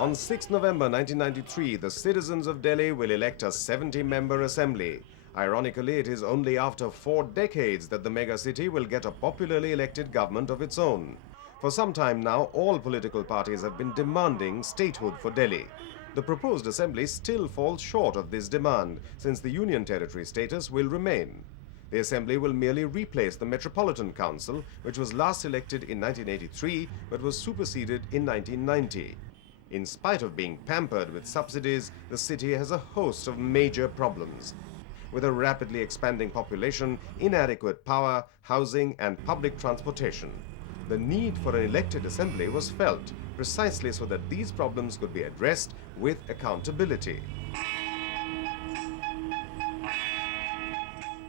On 6 November 1993, the citizens of Delhi will elect a 70-member assembly. Ironically, it is only after 4 decades that the megacity will get a popularly elected government of its own. For some time now, all political parties have been demanding statehood for Delhi. The proposed assembly still falls short of this demand, since the Union Territory status will remain. The assembly will merely replace the Metropolitan Council, which was last elected in 1983 but was superseded in 1990. In spite of being pampered with subsidies, the city has a host of major problems. With a rapidly expanding population, inadequate power, housing and public transportation. The need for an elected assembly was felt, precisely so that these problems could be addressed with accountability.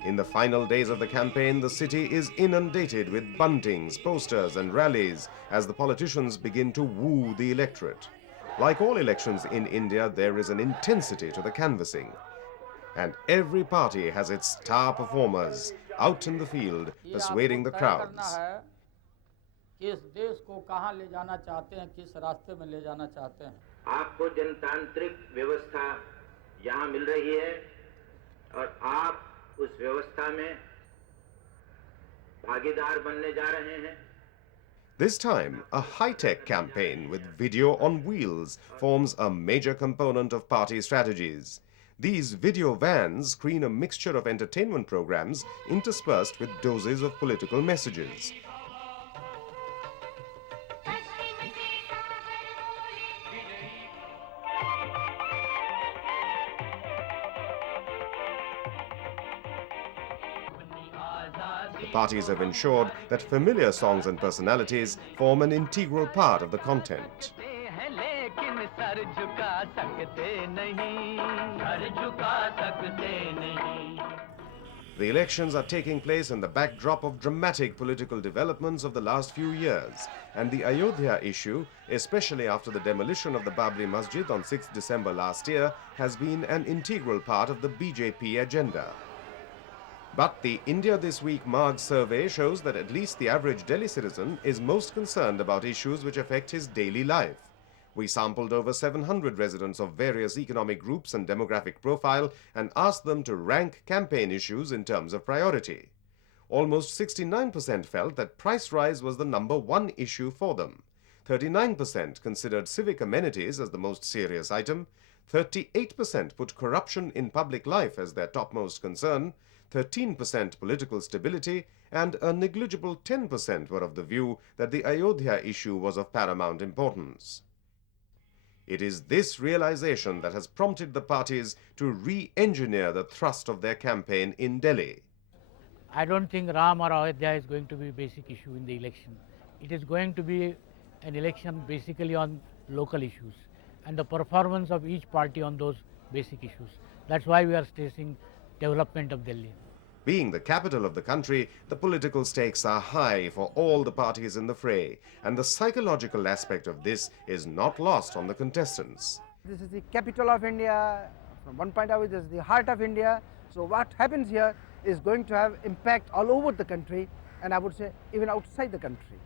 In the final days of the campaign, the city is inundated with buntings, posters and rallies as the politicians begin to woo the electorate. Like all elections in India, there is an intensity to the canvassing. And every party has its star performers out in the field persuading the crowds. आपको जनतांत्रिक व्यवस्था यहाँ मिल रही है और आप उस व्यवस्था में भागीदार बनने जा रहे हैं. This time, a high-tech campaign with video on wheels forms a major component of party strategies. These video vans screen a mixture of entertainment programs interspersed with doses of political messages. The parties have ensured that familiar songs and personalities form an integral part of the content. The elections are taking place in the backdrop of dramatic political developments of the last few years, and the Ayodhya issue, especially after the demolition of the Babri Masjid on 6 December last year, has been an integral part of the BJP agenda. But the India This Week Marg survey shows that at least the average Delhi citizen is most concerned about issues which affect his daily life. We sampled over 700 residents of various economic groups and demographic profile and asked them to rank campaign issues in terms of priority. Almost 69% felt that price rise was the #1 issue for them. 39% considered civic amenities as the most serious item. 38% put corruption in public life as their topmost concern. 13% political stability, and a negligible 10% were of the view that the Ayodhya issue was of paramount importance. It is this realization that has prompted the parties to re-engineer the thrust of their campaign in Delhi. I don't think Ram or Ayodhya is going to be a basic issue in the election. It is going to be an election basically on local issues and the performance of each party on those basic issues. That's why we are stressing development of Delhi. Being the capital of the country, the political stakes are high for all the parties in the fray, and the psychological aspect of this is not lost on the contestants. This is the capital of India. From one point of view, this is the heart of India. So what happens here is going to have impact all over the country, and I would say even outside the country.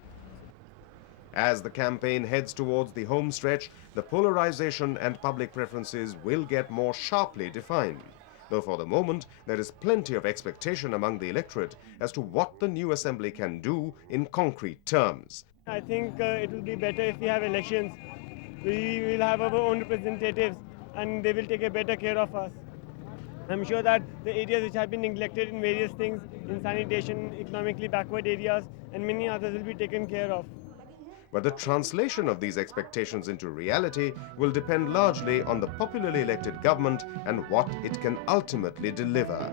As the campaign heads towards the home stretch, the polarization and public preferences will get more sharply defined. Though for the moment, there is plenty of expectation among the electorate as to what the new assembly can do in concrete terms. I think it will be better if we have elections. We will have our own representatives and they will take a better care of us. I'm sure that the areas which have been neglected in various things, in sanitation, economically backward areas, and many others will be taken care of. But the translation of these expectations into reality will depend largely on the popularly elected government and what it can ultimately deliver.